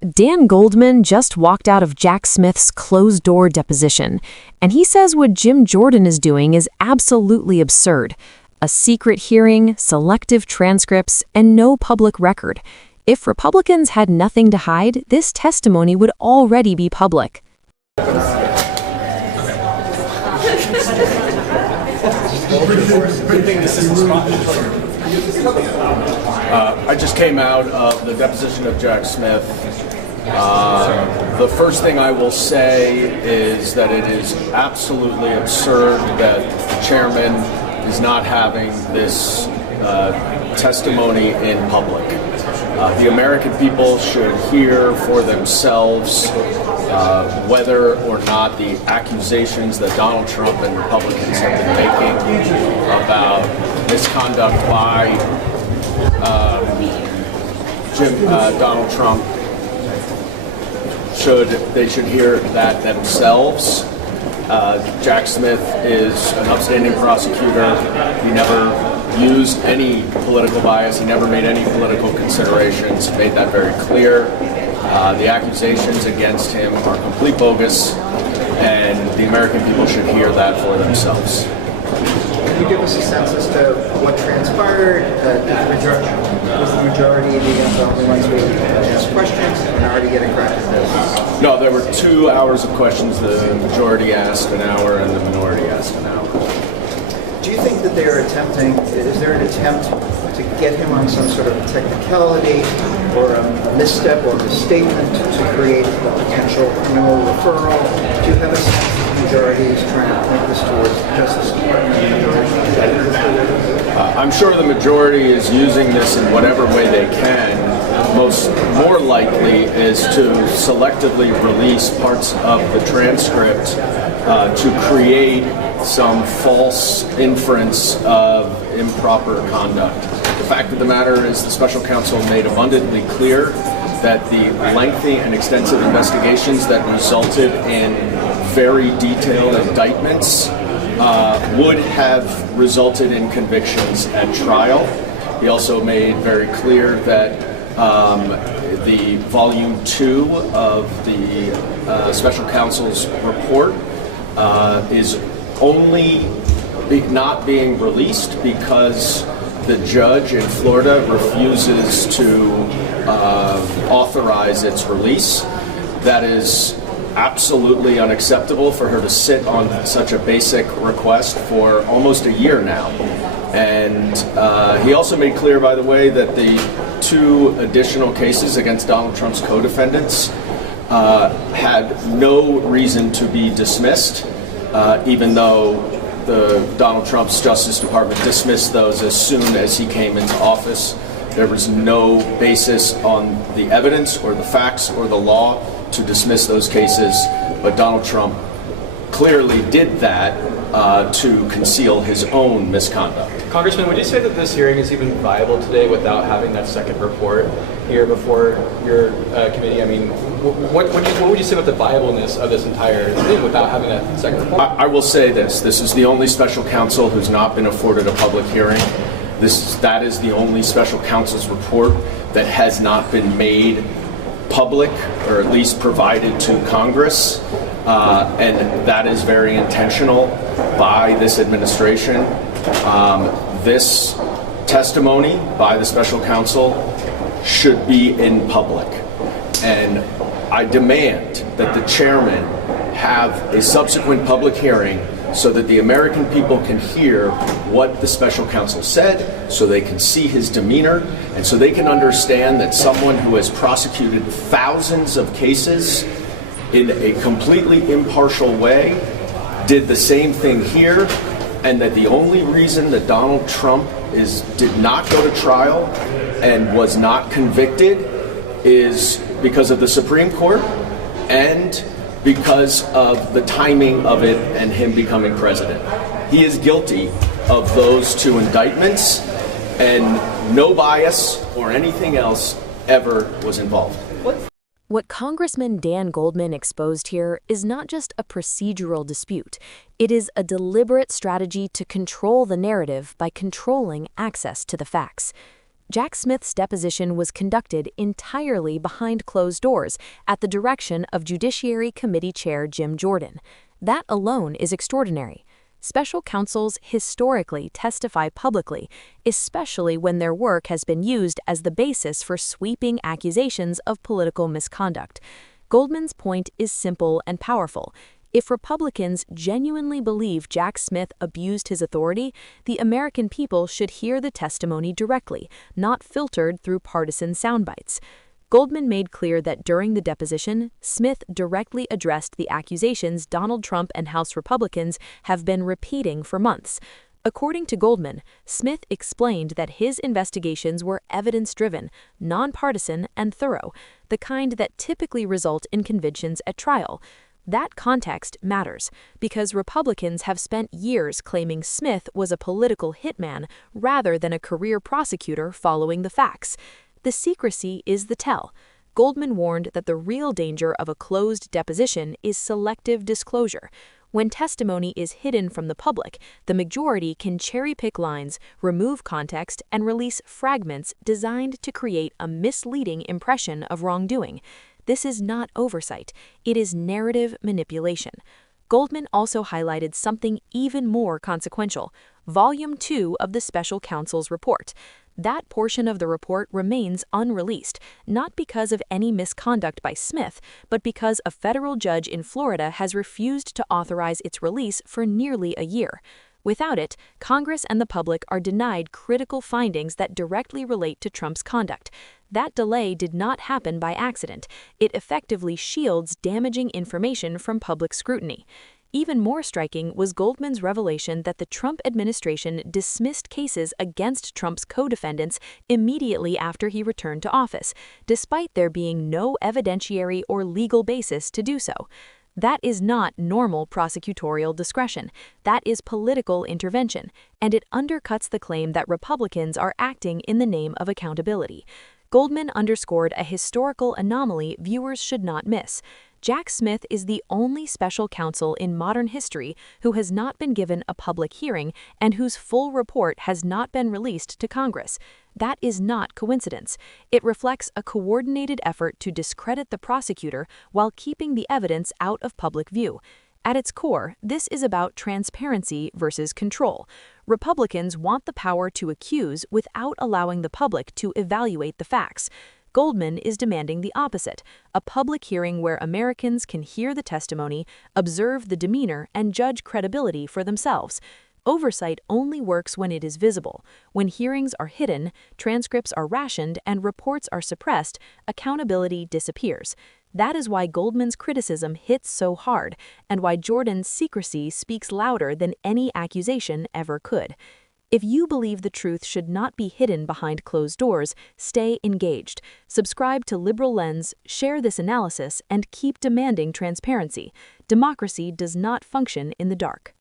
Dan Goldman just walked out of Jack Smith's closed-door deposition, and he says what Jim Jordan is doing is absolutely absurd. A secret hearing, selective transcripts, and no public record. If Republicans had nothing to hide, this testimony would already be public. I just came out of the deposition of Jack Smith. The first thing I will say is that it is absolutely absurd that the chairman is not having this testimony in public. The American people should hear for themselves whether or not the accusations that Donald Trump and Republicans have been making about misconduct by Donald Trump, they should hear that themselves. Jack Smith is an upstanding prosecutor. He never used any political bias. He never made any political considerations. He made that very clear. The accusations against him are complete bogus, and the American people should hear that for themselves. Can you give us a sense as to what transpired? Was the majority the only ones who asked questions and already getting credit? No, there were 2 hours of questions. The majority asked an hour, and the minority asked an hour. Do you think that they are attempting, is there an attempt to get him on some sort of technicality or a misstep or misstatement to create a potential criminal referral? Do you have a sense that the majority is trying to point this towards the Justice Department? I'm sure the majority is using this in whatever way they can. More likely is to selectively release parts of the transcript to create some false inference of improper conduct. The fact of the matter is the special counsel made abundantly clear that the lengthy and extensive investigations that resulted in very detailed indictments would have resulted in convictions at trial. He also made very clear that the Volume 2 of the special counsel's report is only not being released because the judge in Florida refuses to authorize its release. That is absolutely unacceptable for her to sit on such a basic request for almost a year now. And he also made clear, by the way, that the 2 additional cases against Donald Trump's co-defendants had no reason to be dismissed, even though Donald Trump's Justice Department dismissed those as soon as he came into office. There was no basis on the evidence or the facts or the law to dismiss those cases, but Donald Trump clearly did that to conceal his own misconduct. Congressman, would you say that this hearing is even viable today without having that second report here before your committee? I mean, what would you say about the viableness of this entire thing without having a second report? I will say this. This is the only special counsel who's not been afforded a public hearing. That is the only special counsel's report that has not been made public, or at least provided to Congress. And that is very intentional by this administration. This testimony by the special counsel should be in public. And I demand that the chairman have a subsequent public hearing so that the American people can hear what the special counsel said, so they can see his demeanor, and so they can understand that someone who has prosecuted thousands of cases in a completely impartial way did the same thing here, and that the only reason that Donald Trump did not go to trial and was not convicted is because of the Supreme Court and because of the timing of it and him becoming president. He is guilty of those 2 indictments, and no bias or anything else ever was involved. What Congressman Dan Goldman exposed here is not just a procedural dispute. It is a deliberate strategy to control the narrative by controlling access to the facts. Jack Smith's deposition was conducted entirely behind closed doors at the direction of Judiciary Committee Chair Jim Jordan. That alone is extraordinary. Special counsels historically testify publicly, especially when their work has been used as the basis for sweeping accusations of political misconduct. Goldman's point is simple and powerful. If Republicans genuinely believe Jack Smith abused his authority, the American people should hear the testimony directly, not filtered through partisan soundbites. Goldman made clear that during the deposition, Smith directly addressed the accusations Donald Trump and House Republicans have been repeating for months. According to Goldman, Smith explained that his investigations were evidence-driven, nonpartisan, and thorough, the kind that typically result in convictions at trial. That context matters, because Republicans have spent years claiming Smith was a political hitman rather than a career prosecutor following the facts. The secrecy is the tell. Goldman warned that the real danger of a closed deposition is selective disclosure. When testimony is hidden from the public, the majority can cherry-pick lines, remove context, and release fragments designed to create a misleading impression of wrongdoing. This is not oversight, it is narrative manipulation. Goldman also highlighted something even more consequential, Volume 2 of the special counsel's report. That portion of the report remains unreleased, not because of any misconduct by Smith, but because a federal judge in Florida has refused to authorize its release for nearly a year. Without it, Congress and the public are denied critical findings that directly relate to Trump's conduct. That delay did not happen by accident. It effectively shields damaging information from public scrutiny. Even more striking was Goldman's revelation that the Trump administration dismissed cases against Trump's co-defendants immediately after he returned to office, despite there being no evidentiary or legal basis to do so. That is not normal prosecutorial discretion. That is political intervention, and it undercuts the claim that Republicans are acting in the name of accountability. Goldman underscored a historical anomaly viewers should not miss. Jack Smith is the only special counsel in modern history who has not been given a public hearing and whose full report has not been released to Congress. That is not coincidence. It reflects a coordinated effort to discredit the prosecutor while keeping the evidence out of public view. At its core, this is about transparency versus control. Republicans want the power to accuse without allowing the public to evaluate the facts. Goldman is demanding the opposite, a public hearing where Americans can hear the testimony, observe the demeanor, and judge credibility for themselves. Oversight only works when it is visible. When hearings are hidden, transcripts are rationed, and reports are suppressed, accountability disappears. That is why Goldman's criticism hits so hard, and why Jordan's secrecy speaks louder than any accusation ever could. If you believe the truth should not be hidden behind closed doors, stay engaged. Subscribe to Liberal Lens, share this analysis, and keep demanding transparency. Democracy does not function in the dark.